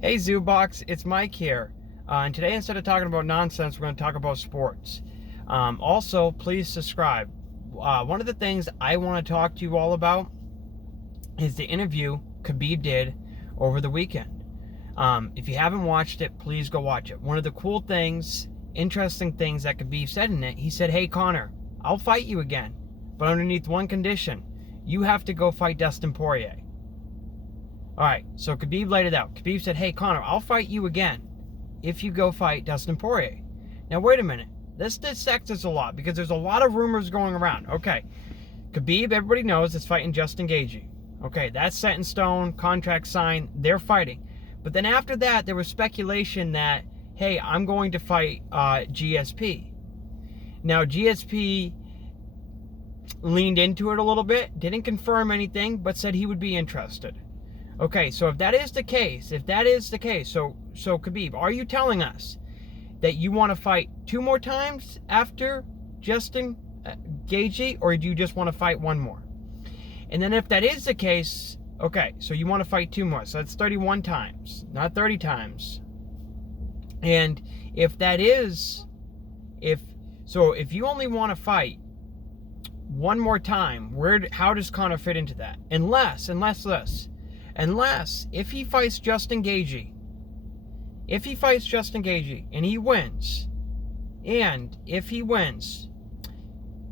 Hey Zoobox, it's Mike here. And today, instead of talking about nonsense, we're going to talk about sports. Also, please subscribe. One of the things I want to talk to you all about is the interview Khabib did over the weekend. If you haven't watched it, please go watch it. One of the cool things, interesting things that Khabib said in it, he said, "Hey Connor, I'll fight you again, but underneath one condition. You have to go fight Dustin Poirier." Alright, so Khabib laid it out. Khabib said, "Hey Connor, I'll fight you again if you go fight Dustin Poirier." Now wait a minute. This dissects us a lot because there's a lot of rumors going around. Okay, Khabib, everybody knows, is fighting Justin Gaethje. Okay, that's set in stone, contract signed, they're fighting. But then after that, there was speculation that, hey, I'm going to fight GSP. Now GSP leaned into it a little bit, didn't confirm anything, but said he would be interested. Okay, so if that is the case, so Khabib, are you telling us that you want to fight 2 more times after Justin Gaethje, or do you just want to fight 1 more? And then if that is the case, okay, so you want to fight 2 more, so that's 31 times, not 30 times. And if that is, if you only want to fight 1 more time, how does Conor fit into that? Unless if he fights Justin Gaethje, and he wins,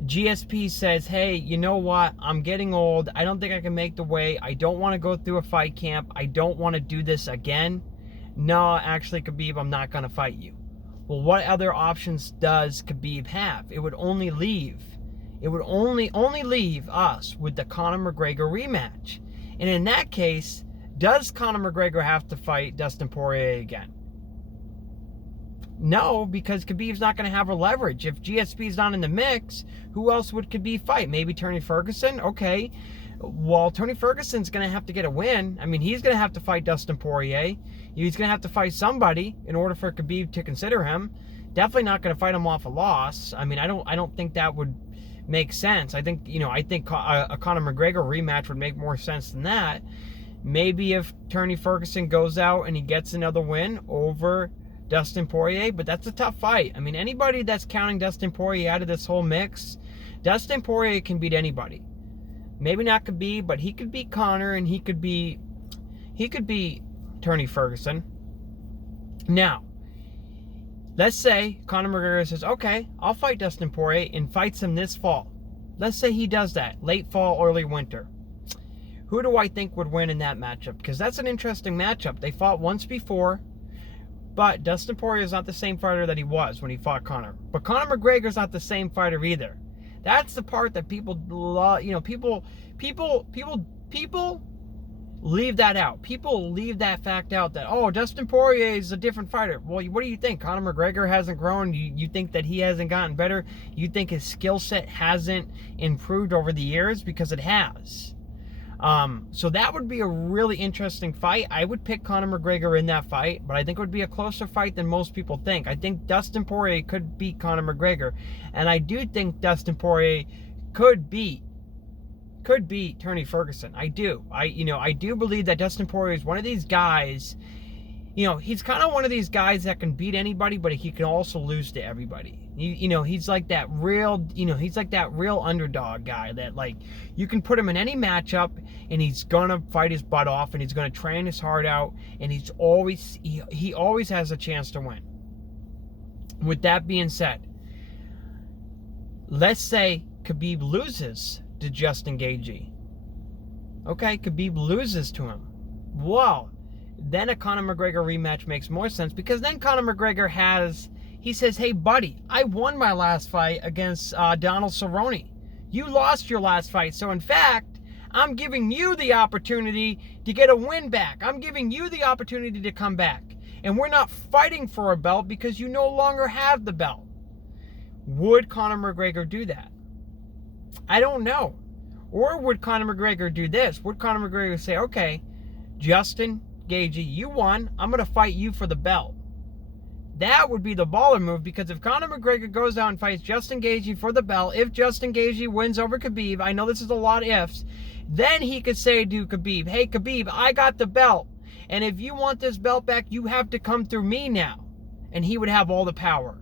GSP says, "Hey, you know what? I'm getting old. I don't think I can make the weight. I don't want to go through a fight camp. I don't want to do this again. No, actually, Khabib, I'm not going to fight you." Well, what other options does Khabib have? It would only leave us with the Connor McGregor rematch. And in that case, does Connor McGregor have to fight Dustin Poirier again? No, because Khabib's not going to have a leverage. If GSP's not in the mix, who else would Khabib fight? Maybe Tony Ferguson? Okay. Well, Tony Ferguson's going to have to get a win. I mean, he's going to have to fight Dustin Poirier. He's going to have to fight somebody in order for Khabib to consider him. Definitely not going to fight him off a loss. I mean, I don't think that would make sense. I think a Conor McGregor rematch would make more sense than that. Maybe if Tony Ferguson goes out and he gets another win over Dustin Poirier, but that's a tough fight. I mean, anybody that's counting Dustin Poirier out of this whole mix, Dustin Poirier can beat anybody. Maybe not Khabib, but he could beat Conor, and he could beat Tony Ferguson. Now, let's say Conor McGregor says, "Okay, I'll fight Dustin Poirier," and fights him this fall. Let's say he does that, late fall, early winter. Who do I think would win in that matchup? Because that's an interesting matchup. They fought once before, but Dustin Poirier is not the same fighter that he was when he fought Conor. But Conor McGregor is not the same fighter either. That's the part that people love. People leave that out. People leave that fact out that, oh, Dustin Poirier is a different fighter. Well, what do you think? Conor McGregor hasn't grown? You think that he hasn't gotten better? You think his skill set hasn't improved over the years? Because it has. So that would be a really interesting fight. I would pick Conor McGregor in that fight, but I think it would be a closer fight than most people think. I think Dustin Poirier could beat Conor McGregor, and I do think Dustin Poirier could beat Tony Ferguson. I do. I do believe that Dustin Poirier is one of these guys. He's kind of one of these guys that can beat anybody, but he can also lose to everybody. He's like that real, underdog guy that, like, you can put him in any matchup and he's gonna fight his butt off and he's gonna train his heart out, and he always has a chance to win. With that being said, let's say Khabib loses to Justin Gaethje. Okay, Khabib loses to him. Well, then a Conor McGregor rematch makes more sense, because then Conor McGregor he says, "Hey buddy, I won my last fight against Donald Cerrone. You lost your last fight, so in fact, I'm giving you the opportunity to get a win back. I'm giving you the opportunity to come back. And we're not fighting for a belt because you no longer have the belt." Would Conor McGregor do that? I don't know. Or would Conor McGregor do this? Would Conor McGregor say, "Okay, Justin Gaethje, you won. I'm going to fight you for the belt"? That would be the baller move, because if Conor McGregor goes out and fights Justin Gaethje for the belt, if Justin Gaethje wins over Khabib, I know this is a lot of ifs, then he could say to Khabib, "Hey Khabib, I got the belt. And if you want this belt back, you have to come through me now. And he would have all the power.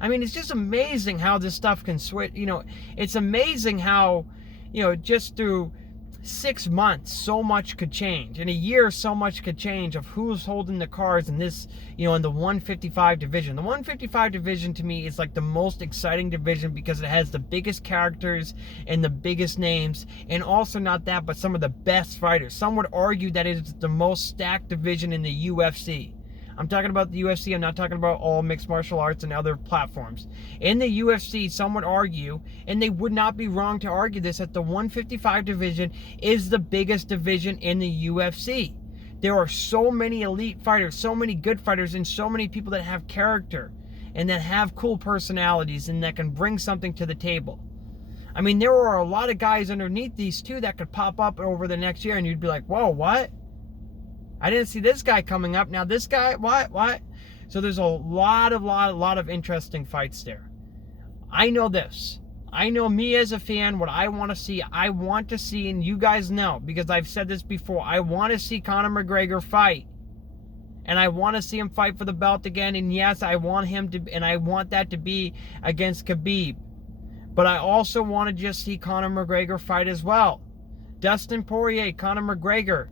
I mean, it's just amazing how this stuff can switch. You know, it's amazing how, you know, just through 6 months, so much could change. In a year, so much could change of who's holding the cards in this, you know, in the 155 division. The 155 division to me is like the most exciting division because it has the biggest characters and the biggest names, and also not that, but some of the best fighters. Some would argue that it is the most stacked division in the UFC. I'm talking about the UFC. I'm not talking about all mixed martial arts and other platforms. In the UFC, some would argue, and they would not be wrong to argue this, that the 155 division is the biggest division in the UFC. There are so many elite fighters, so many good fighters, and so many people that have character and that have cool personalities and that can bring something to the table. I mean, there are a lot of guys underneath these two that could pop up over the next year, and you'd be like, whoa, what? I didn't see this guy coming up. Now this guy, what? So there's a lot of interesting fights there. I know this. I know me as a fan, what I want to see. I want to see, and you guys know, because I've said this before, I want to see Connor McGregor fight. And I want to see him fight for the belt again. And yes, I want him to, and I want that to be against Khabib. But I also want to just see Connor McGregor fight as well. Dustin Poirier, Connor McGregor,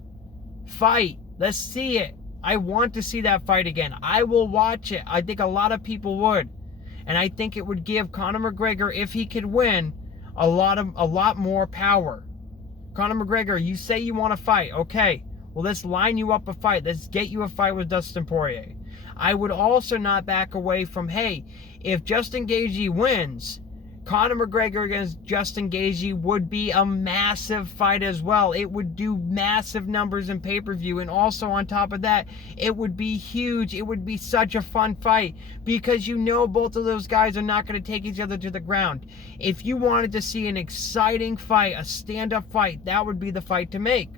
fight. Let's see it. I want to see that fight again. I will watch it. I think a lot of people would. And I think it would give Connor McGregor, if he could win, a lot more power. Connor McGregor, you say you want to fight. Okay, well, let's line you up a fight. Let's get you a fight with Dustin Poirier. I would also not back away from, hey, if Justin Gaethje wins, Conor McGregor against Justin Gaethje would be a massive fight as well. It would do massive numbers in pay-per-view. And also on top of that, it would be huge. It would be such a fun fight because you know both of those guys are not going to take each other to the ground. If you wanted to see an exciting fight, a stand-up fight, that would be the fight to make.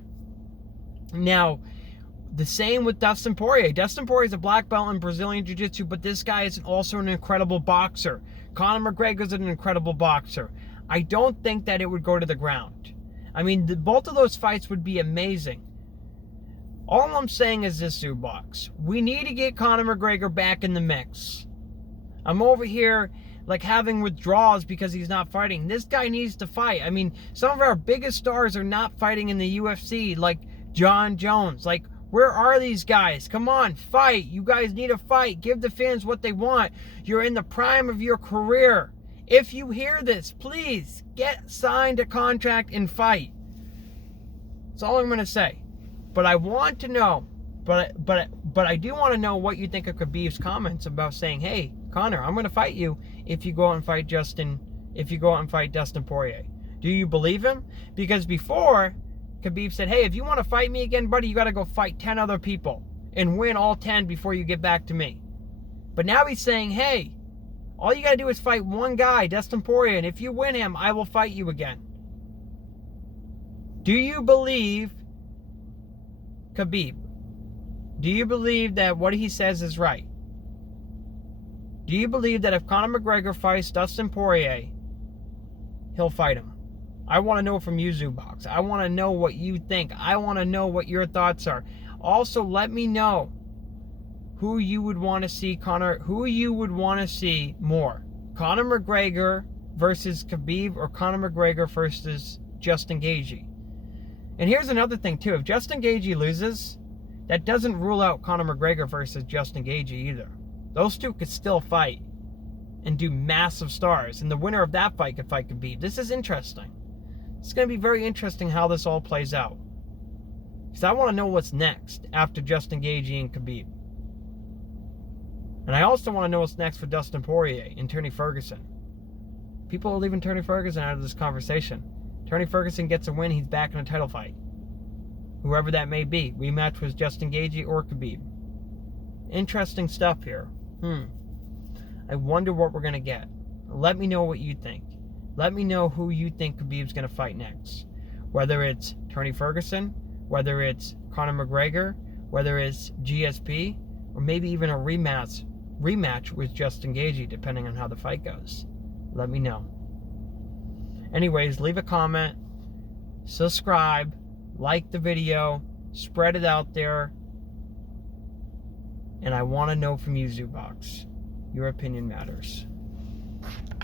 Now, the same with Dustin Poirier. Dustin Poirier is a black belt in Brazilian Jiu-Jitsu, but this guy is also an incredible boxer. Conor McGregor is an incredible boxer. I don't think that it would go to the ground. I mean, both of those fights would be amazing. All I'm saying is this, Zubox. We need to get Conor McGregor back in the mix. I'm over here like having withdrawals because he's not fighting. This guy needs to fight. I mean, some of our biggest stars are not fighting in the UFC, like John Jones. Like, where are these guys? Come on, fight. You guys need a fight. Give the fans what they want. You're in the prime of your career. If you hear this, please get signed a contract and fight. That's all I'm going to say. But I want to know, but I do want to know what you think of Khabib's comments about saying, hey, Connor, I'm going to fight you if you go out and fight Dustin Poirier. Do you believe him? Because before, Khabib said, hey, if you want to fight me again, buddy, you got to go fight 10 other people and win all 10 before you get back to me. But now he's saying, hey, all you got to do is fight one guy, Dustin Poirier, and if you win him, I will fight you again. Do you believe Khabib? Do you believe that what he says is right? Do you believe that if Conor McGregor fights Dustin Poirier, he'll fight him? I want to know from you, Zubox. I want to know what you think. I want to know what your thoughts are. Also, let me know who you would want to see who you would want to see more. Conor McGregor versus Khabib or Conor McGregor versus Justin Gaethje. And here's another thing too. If Justin Gaethje loses, that doesn't rule out Conor McGregor versus Justin Gaethje either. Those two could still fight and do massive stars. And the winner of that fight could fight Khabib. This is interesting. It's going to be very interesting how this all plays out. Because I want to know what's next after Justin Gaethje and Khabib. And I also want to know what's next for Dustin Poirier and Tony Ferguson. People are leaving Tony Ferguson out of this conversation. Tony Ferguson gets a win, he's back in a title fight. Whoever that may be. Rematch with Justin Gaethje or Khabib. Interesting stuff here. I wonder what we're going to get. Let me know what you think. Let me know who you think Khabib's going to fight next. Whether it's Tony Ferguson, whether it's Conor McGregor, whether it's GSP, or maybe even a rematch with Justin Gaethje, depending on how the fight goes. Let me know. Anyways, leave a comment, subscribe, like the video, spread it out there, And I want to know from you, Zubox. Your opinion matters.